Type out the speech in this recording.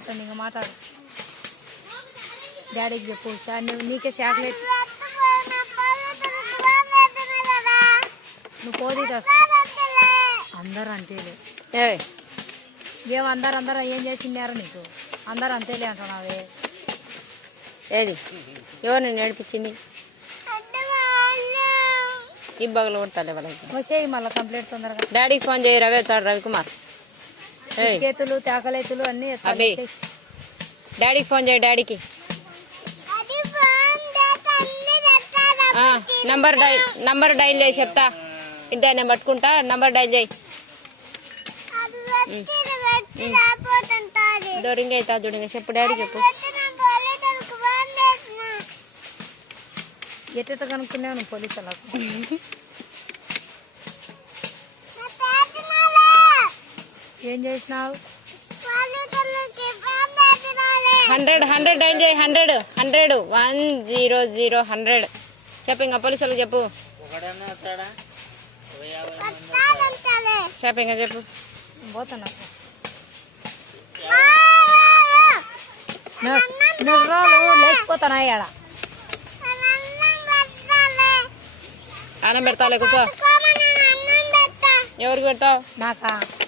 అవుతుంది ఇంకా మాట్లాడు డాడీకి చెప్పు సార్ నువ్వు నీకే చాక్లెట్ నువ్వు పోదీ అందరూ అంతేలే ఏం అందరు అందరూ ఏం చేసిండారు నీకు అందరూ అంతేలే అంటున్నావే ఏది ఎవరు నేను నడిపించింది ఇబ్బందులు ఉంటాయి వాళ్ళకి వచ్చేయి మళ్ళీ కంప్లీట్ తొందరగా డాడీకి ఫోన్ చేయి రవి చాడు రవికుమార్ టికెట్లు తేకలైతులు అన్ని డాడీ ఫోన్ చేయ డాడీకి నంబర్ డై నంబర్ డైల్ చేయి చెప్తా ఇంత నేను పట్టుకుంటా నంబర్ డైల్ చేయి దొరింగ్ అవుతా చూడంగ చెప్పు డాడీ చెప్పు ఎట్ట కనుక్కున్నాను పోలీసు అలా ఏం చేసినావు హండ్రెడ్ హండ్రెడ్ ఏం చేయి hundred hundred one zero zero hundred చెప్ప ఇంకా పోలీసులు చెప్పు చెప్ప ఇంకా చెప్పు పోతున్నా లేచిపోతానా ఇక్కడ అన్నం పెడతా ఎవరికి పెడతావు నాకా